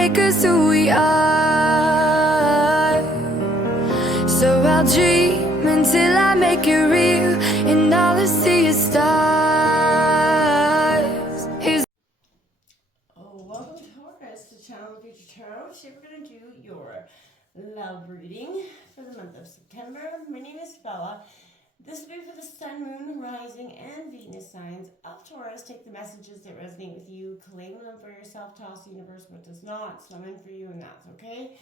make us who we are. So I'll dream until I make it real, and all I see is stars. Welcome Taurus to Channel Future Tarot. Today we're going to do your love reading for the month of September. My name is Bella. This will be for the Sun, Moon, Rising, and Venus signs of Taurus. Take the messages that resonate with you, claim them for yourself, toss the universe what does not, slam in for you, and that's okay.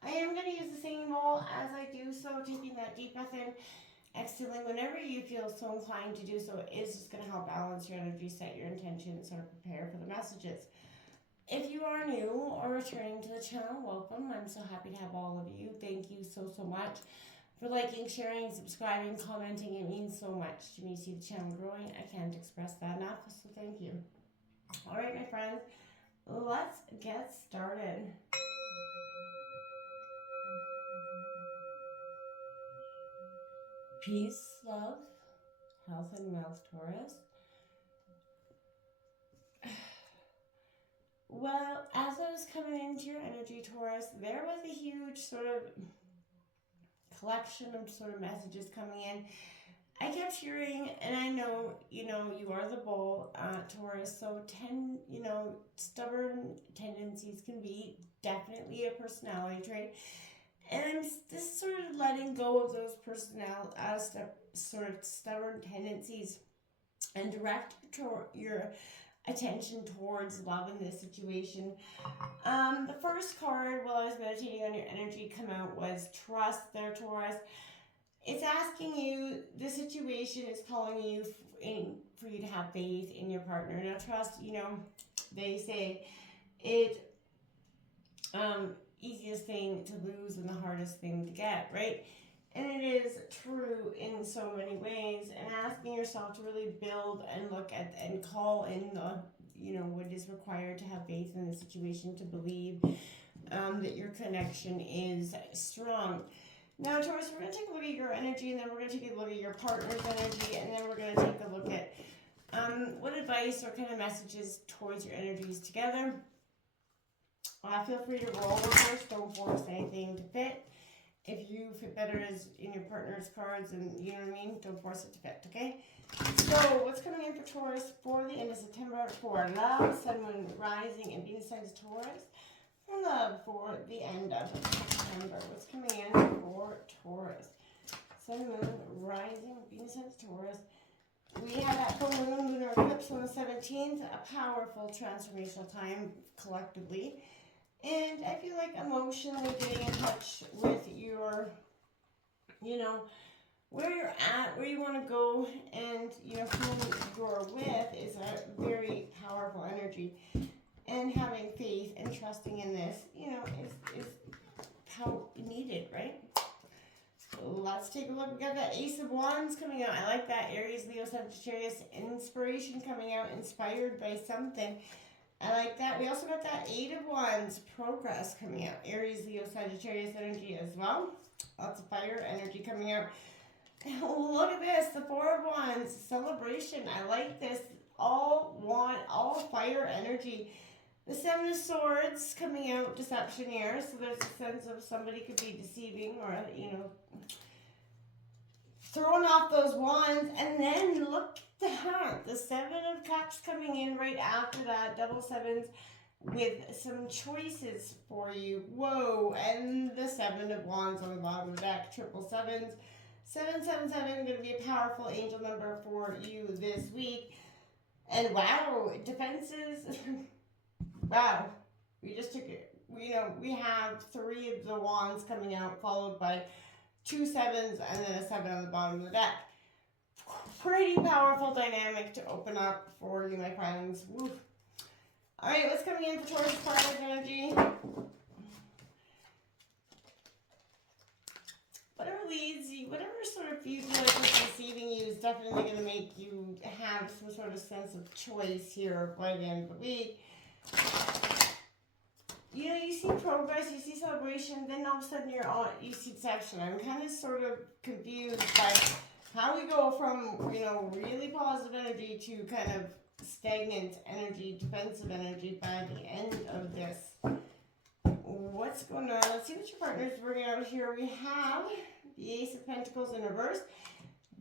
I am going to use the singing bowl as I do so, taking that deep breath in, exhaling whenever you feel so inclined to do so. It is just going to help balance your energy, set your intention, sort of prepare for the messages. If you are new or returning to the channel, welcome. I'm so happy to have all of you. Thank you so much for liking, sharing, subscribing, commenting. It means so much to me to see the channel growing. I can't express that enough, so thank you. All right, my friends, let's get started. Peace, love, health, and wealth, Taurus. Well, as I was coming into your energy, Taurus, there was a huge sort of collection of sort of messages coming in. I kept hearing, and I know, you are the bull, Taurus, so stubborn tendencies can be definitely a personality trait. And I'm just sort of letting go of those sort of stubborn tendencies and direct your attention towards love in this situation. The first card while I was meditating on your energy come out was trust there, Taurus. It's asking you, the situation is calling you for you to have faith in your partner. Now trust, they say it easiest thing to lose and the hardest thing to get, right? And it is true in so many ways. And asking yourself to really build and look at and call in the, what is required to have faith in the situation, to believe that your connection is strong. Now, Taurus, we're going to take a look at your energy, and then we're going to take a look at your partner's energy, and then we're going to take a look at what advice or kind of messages towards your energies together. Feel free to roll with us. Don't force anything to fit. If you fit better as in your partner's cards, and you know what I mean, don't force it to fit, okay? So, what's coming in for Taurus for the end of September for love, Sun, Moon, Rising, and Venus signs of Taurus? For love for the end of September. What's coming in for Taurus? Sun, Moon, Rising, Venus signs of Taurus. We had that full moon lunar eclipse on the 17th, a powerful transformational time collectively. And I feel like emotionally getting in touch with your, where you're at, where you want to go, and, who you're with is a very powerful energy. And having faith and trusting in this, is how needed, right? Let's take a look. We got that Ace of Wands coming out. I like that. Aries, Leo, Sagittarius. Inspiration coming out. Inspired by something. I like that. We also got that Eight of Wands. Progress coming out. Aries, Leo, Sagittarius energy as well. Lots of fire energy coming out. Look at this. The Four of Wands. Celebration. I like this. All fire energy. The Seven of Swords coming out, deception here. So there's a sense of somebody could be deceiving or, throwing off those wands. And then look at that. The Seven of Cups coming in right after that. Double sevens with some choices for you. Whoa. And the Seven of Wands on the bottom of the deck. Triple sevens. 777 going to be a powerful angel number for you this week. And wow, defenses... Wow, we just took it. We have three of the wands coming out, followed by two sevens and then a seven on the bottom of the deck. Pretty powerful dynamic to open up for you, my friends. Woo. All right, what's coming in for Taurus partner's energy? Whatever leads you, whatever sort of feels like is deceiving you is definitely going to make you have some sort of sense of choice here by the end of the week. You see progress, you see celebration, then all of a sudden you see deception. I'm kind of sort of confused by how we go from, really positive energy to kind of stagnant energy, defensive energy by the end of this what's going on? Let's see what your partner's bringing out here. We have the Ace of Pentacles in reverse.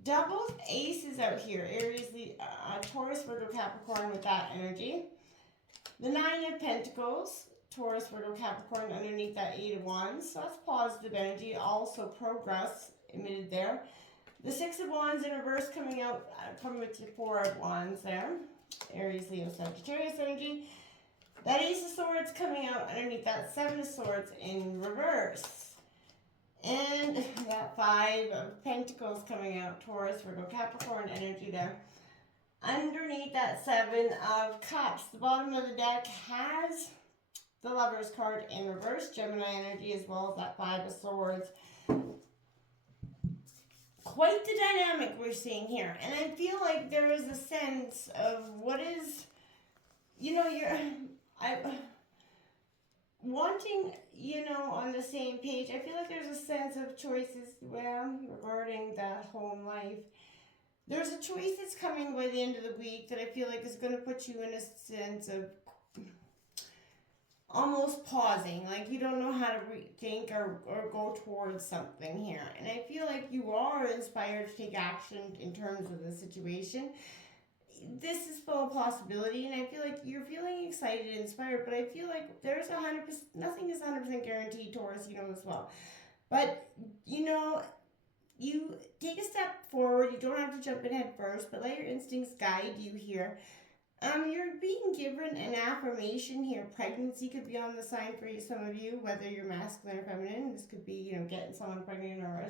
Double aces out here. Aries, Taurus, Virgo, Capricorn with that energy. The Nine of Pentacles. Taurus, Virgo, Capricorn underneath that Eight of Wands. So that's positive energy. Also progress emitted there. The Six of Wands in reverse coming out from the Four of Wands there. Aries, Leo, Sagittarius energy. That Ace of Swords coming out underneath that Seven of Swords in reverse. And that Five of Pentacles coming out. Taurus, Virgo, Capricorn energy there. Underneath that Seven of Cups. The bottom of the deck has the Lover's card in reverse. Gemini energy as well as that Five of Swords. Quite the dynamic we're seeing here. And I feel like there is a sense of what is, wanting, on the same page. I feel like there's a sense of choices, regarding that home life. There's a choice that's coming by the end of the week that I feel like is going to put you in a sense of almost pausing, like you don't know how to rethink or go towards something here. And I feel like you are inspired to take action in terms of the situation. This is full of possibility, and I feel like you're feeling excited and inspired, but I feel like there's 100%, nothing is 100% guaranteed, Taurus, as well. But, you take a step forward. You don't have to jump in head first, but let your instincts guide you here. You're being given an affirmation here. Pregnancy could be on the sign for you, some of you, whether you're masculine or feminine. This could be, getting someone pregnant or,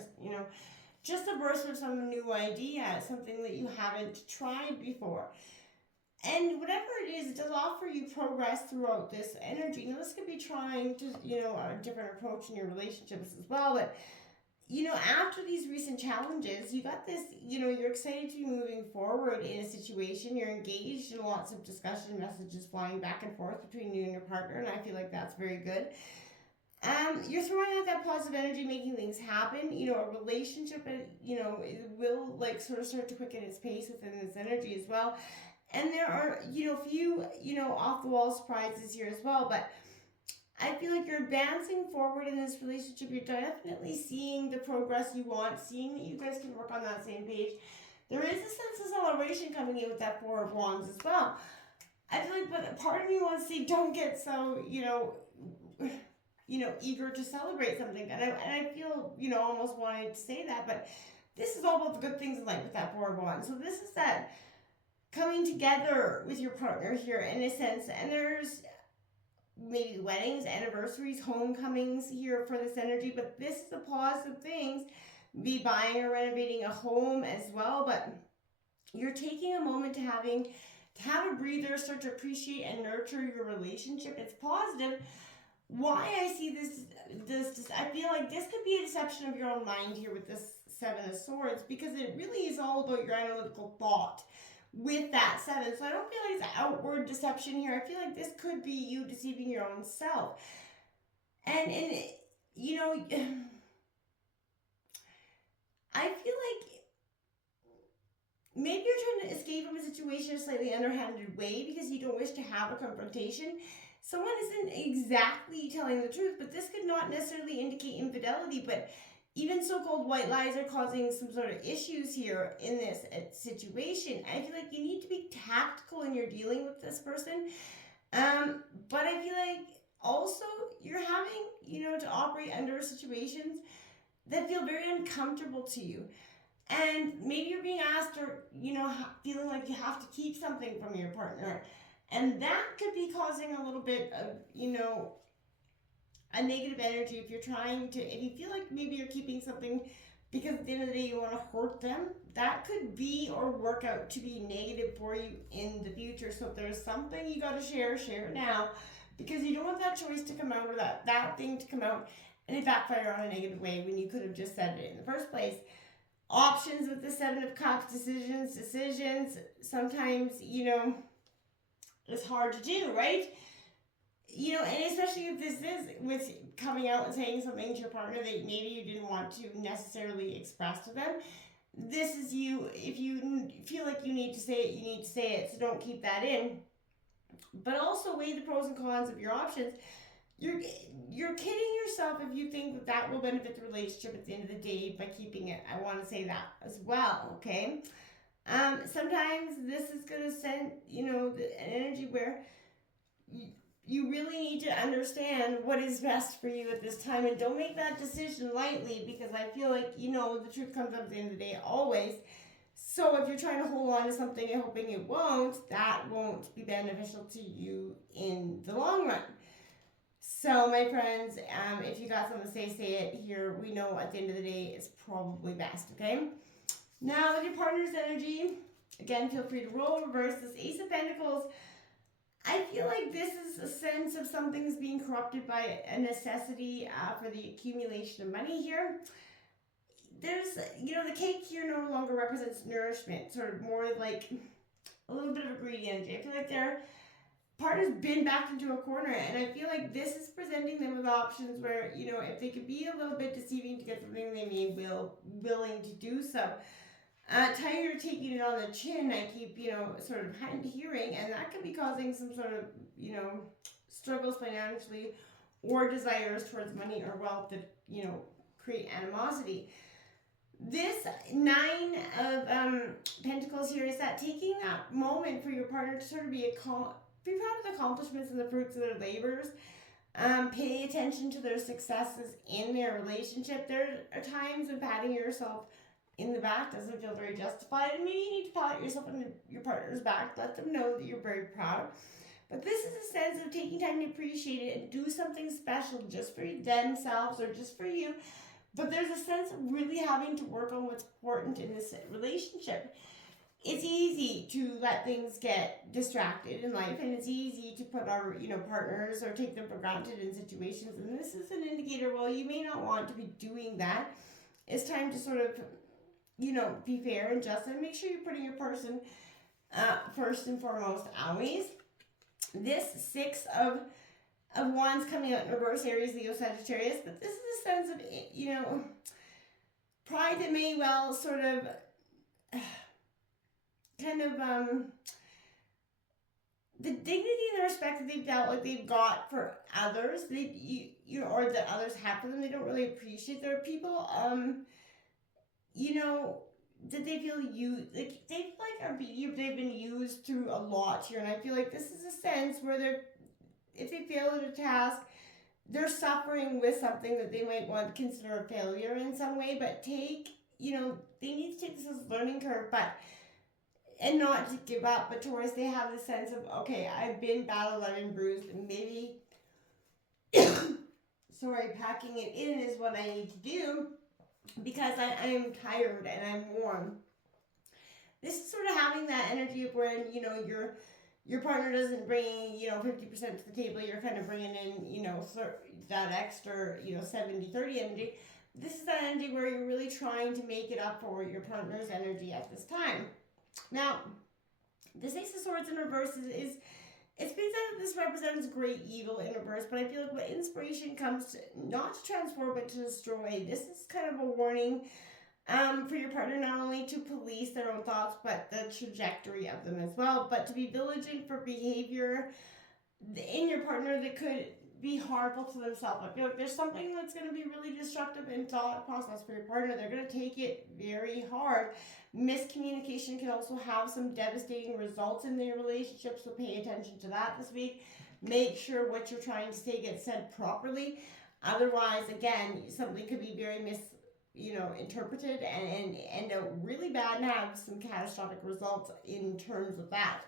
just the birth of some new idea, something that you haven't tried before. And whatever it is, it does offer you progress throughout this energy. Now, this could be trying to, a different approach in your relationships as well, but after these recent challenges, you got this, you're excited to be moving forward in a situation. You're engaged in lots of discussion, messages flying back and forth between you and your partner, and I feel like that's very good. You're throwing out that positive energy, making things happen. A relationship, it will sort of start to quicken its pace within this energy as well. And there are, few, off the wall surprises here as well, but I feel like you're advancing forward in this relationship. You're definitely seeing the progress you want, seeing that you guys can work on that same page. There is a sense of celebration coming in with that Four of Wands as well. I feel like, but part of me wants to say, don't get so, eager to celebrate something. And I feel, almost wanting to say that, but this is all about the good things in life with that Four of Wands. So this is that coming together with your partner here in a sense, and there's maybe weddings, anniversaries, homecomings here for this energy, but this is the positive things. Be buying or renovating a home as well, but you're taking a moment to have a breather, start to appreciate and nurture your relationship. It's positive. Why I see this, I feel like this could be a deception of your own mind here with this Seven of Swords, because it really is all about your analytical thought with that Seven. So I don't feel like it's outward deception here. I feel like this could be you deceiving your own self. And I feel like maybe you're trying to escape from a situation in a slightly underhanded way because you don't wish to have a confrontation. Someone isn't exactly telling the truth, but this could not necessarily indicate infidelity, but even so-called white lies are causing some sort of issues here in this situation. I feel like you need to be tactical in your dealing with this person. But I feel like also you're having, to operate under situations that feel very uncomfortable to you. And maybe you're being asked or, feeling like you have to keep something from your partner. And that could be causing a little bit of, a negative energy if you feel like maybe you're keeping something because at the end of the day you want to hurt them. That could be or work out to be negative for you in the future. So if there's something you got to share it now, because you don't want that choice to come out or that thing to come out and it backfire on a negative way when you could have just said it in the first place. Options with the Seven of Cups, decisions. Sometimes, it's hard to do, right? And especially if this is with coming out and saying something to your partner that maybe you didn't want to necessarily express to them. This is you. If you feel like you need to say it, you need to say it. So don't keep that in. But also weigh the pros and cons of your options. You're kidding yourself if you think that that will benefit the relationship at the end of the day by keeping it. I want to say that as well, okay? Sometimes this is going to send, an energy where you really need to understand what is best for you at this time, and don't make that decision lightly, because I feel like, the truth comes up at the end of the day always. So if you're trying to hold on to something and hoping it won't, that won't be beneficial to you in the long run. So my friends, if you got something to say it here. We know at the end of the day it's probably best, okay? Now with your partner's energy, again, feel free to roll reverse this Ace of Pentacles. I feel like this is a sense of something's being corrupted by a necessity for the accumulation of money here. There's, the cake here no longer represents nourishment, sort of more like a little bit of a greedy energy. I feel like their partner's been backed into a corner, and I feel like this is presenting them with options where, if they could be a little bit deceiving to get something, they may be willing to do so. Tiger taking it on the chin, I keep, sort of hearing, and that could be causing some sort of, struggles financially or desires towards money or wealth that, create animosity. This 9 of Pentacles here is that taking that moment for your partner to sort of be proud of the accomplishments and the fruits of their labors. Pay attention to their successes in their relationship. There are times when patting yourself in the back doesn't feel very justified, and maybe you need to pat yourself on your partner's back. Let them know that you're very proud. But this is a sense of taking time to appreciate it and do something special just for themselves or just for you. But there's a sense of really having to work on what's important in this relationship. It's easy to let things get distracted in life, and it's easy to put our, partners or take them for granted in situations. And this is an indicator, well, you may not want to be doing that. It's time to sort of, be fair and just, and make sure you're putting your person first and foremost always. This 6 of Wands coming out in reverse, Aries, Leo, Sagittarius, but this is a sense of, pride that may well sort of the dignity and the respect that they've felt like they've got for others, or that others have for them, they don't really appreciate. There are people, that they feel they've been used through a lot here, and I feel like this is a sense where if they fail at a task, they're suffering with something that they might want to consider a failure in some way, but they need to take this as a learning curve, and not to give up. But Taurus, they have the sense of, okay, I've been battled, I've been bruised, and maybe, packing it in is what I need to do, because I'm tired and I'm worn. This is sort of having that energy of when, your partner doesn't bring, 50% to the table, you're kind of bringing in, that extra, 70-30 energy. This is that energy where you're really trying to make it up for your partner's energy at this time. Now, this Ace of Swords in reverse it's been said that this represents great evil in reverse, but I feel like when inspiration comes to, not to transform, but to destroy, this is kind of a warning for your partner not only to police their own thoughts, but the trajectory of them as well, but to be vigilant for behavior in your partner that could be harmful to themselves. I feel like there's something that's going to be really destructive in thought process for your partner. They're going to take it very hard. Miscommunication can also have some devastating results in their relationship, so pay attention to that this week. Make sure what you're trying to say gets said properly. Otherwise, again, something could be very interpreted and end up really bad and have some catastrophic results in terms of that.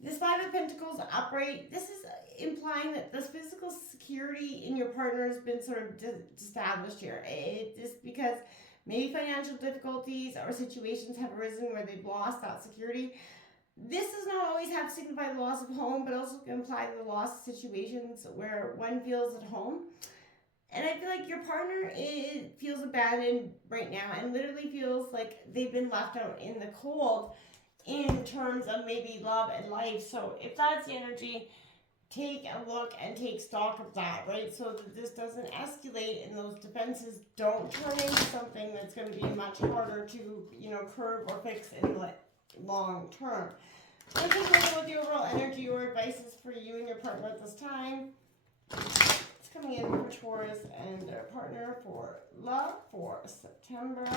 This 5 of Pentacles upright, this is implying that the physical security in your partner has been sort of established here. It is because maybe financial difficulties or situations have arisen where they've lost that security. This does not always have to signify the loss of home, but also can imply the loss of situations where one feels at home. And I feel like your partner feels abandoned right now and literally feels like they've been left out in the cold in terms of maybe love and life. So if that's the energy, take a look and take stock of that, right? So that this doesn't escalate and those defenses don't turn into something that's going to be much harder to, curb or fix in the long term. Let's take a look at what the overall energy or advice is for you and your partner at this time. Let's Coming in for Taurus and their partner for love for September.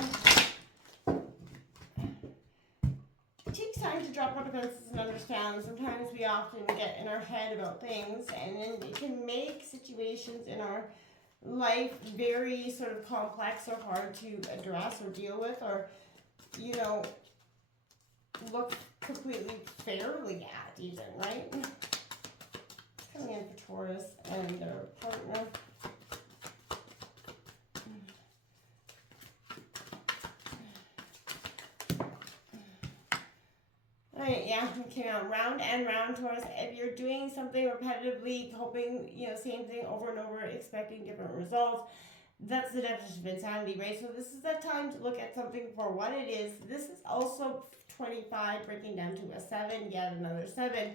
It takes time to drop our defenses and understand. Sometimes we often get in our head about things, and then it can make situations in our life very sort of complex or hard to address or deal with, or, you know, look completely fairly at even, right? Coming in for Taurus and their partner. Alright, yeah, we came out round and round, Taurus. If you're doing something repetitively, hoping, you know, same thing over and over, expecting different results, that's the definition of insanity, right? So this is the time to look at something for what it is. This is also 25 breaking down to a 7, yet another 7.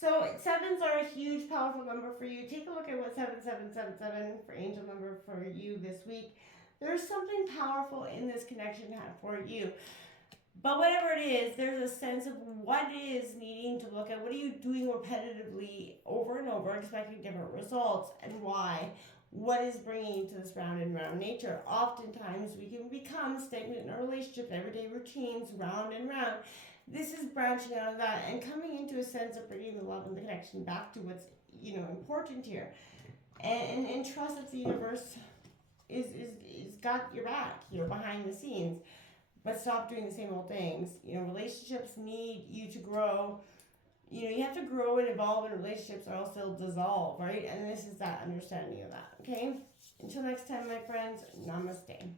So 7s are a huge, powerful number for you. Take a look at what 7777 for angel number for you this week. There's something powerful in this connection for you. But whatever it is, there's a sense of what is needing to look at. What are you doing repetitively over and over, expecting different results, and why? What is bringing you to this round and round nature? Oftentimes, we can become stagnant in our relationships, everyday routines, round and round. This is branching out of that and coming into a sense of bringing the love and the connection back to what's, you know, important here. And trust that the universe is got your back, you know, behind the scenes. But stop doing the same old things. You know, relationships need you to grow. You know, you have to grow and evolve in relationships or else they'll dissolve, right? And this is that understanding of that, okay? Until next time, my friends, namaste.